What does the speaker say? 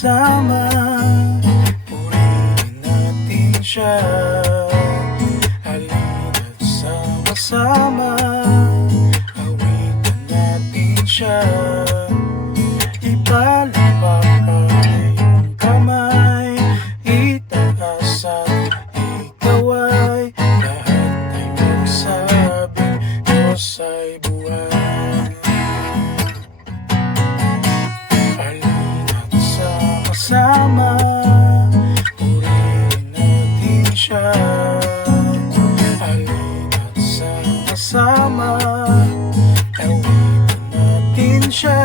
sama-sama, purihin natin siya. Halina't sama-sama, awitan natin siya. Ipalibak ang iyong kamay, itaas at ikaw ay lahat ay magsabing Diyos ay buhay. Halina't sama-sama, purihin natin siya. Halina't sama-sama, awitan natin siya.